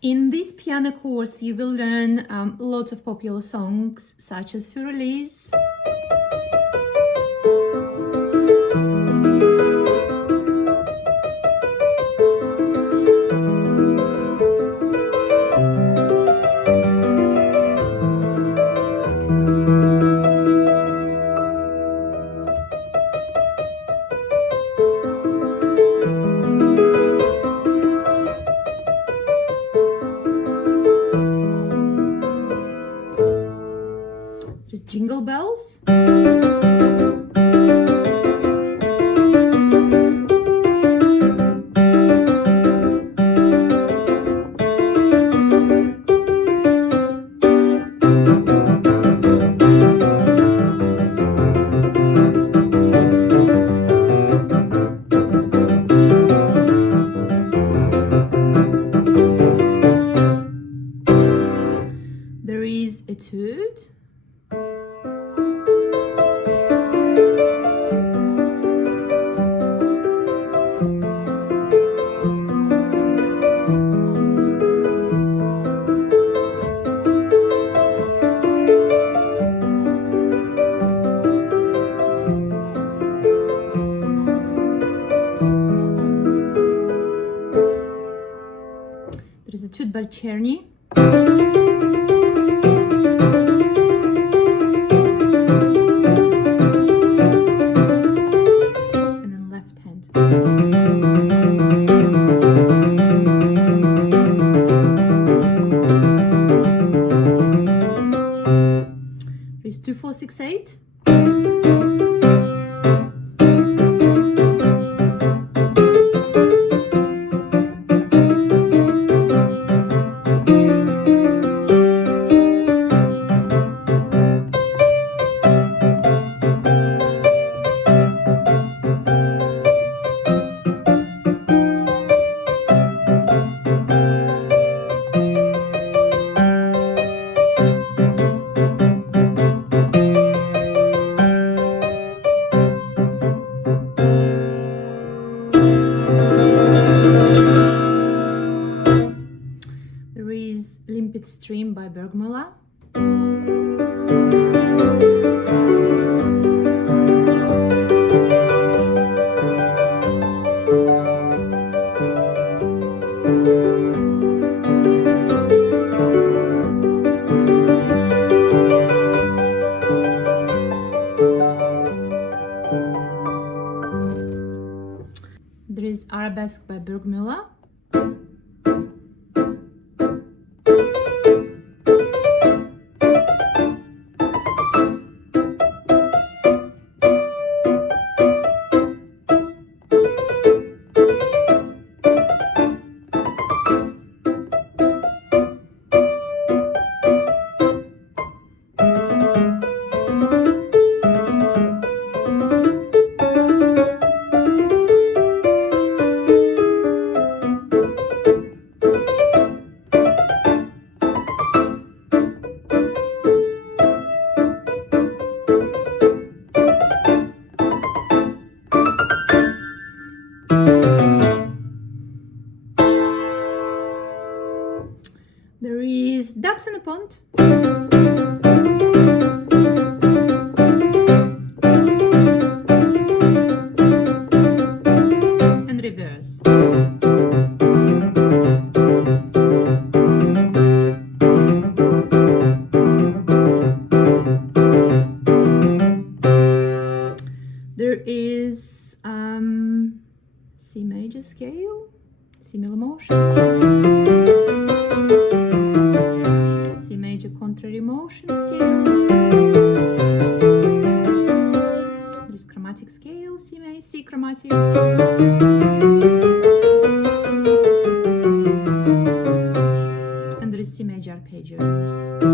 In this piano course, you will learn lots of popular songs such as Für Elise, there's Jingle Bells, there is Etude, there is Etude by Czerny, and then left hand. There is 2-4-6-8. There is Limpid Stream by Bergmüller. There is Arabesque by Bergmüller. There is Ducks in the Pond. And reverse. There is C major scale, similar motion. C major contrary motion scale. There is chromatic scale, C major, C chromatic. And there is C major arpeggios.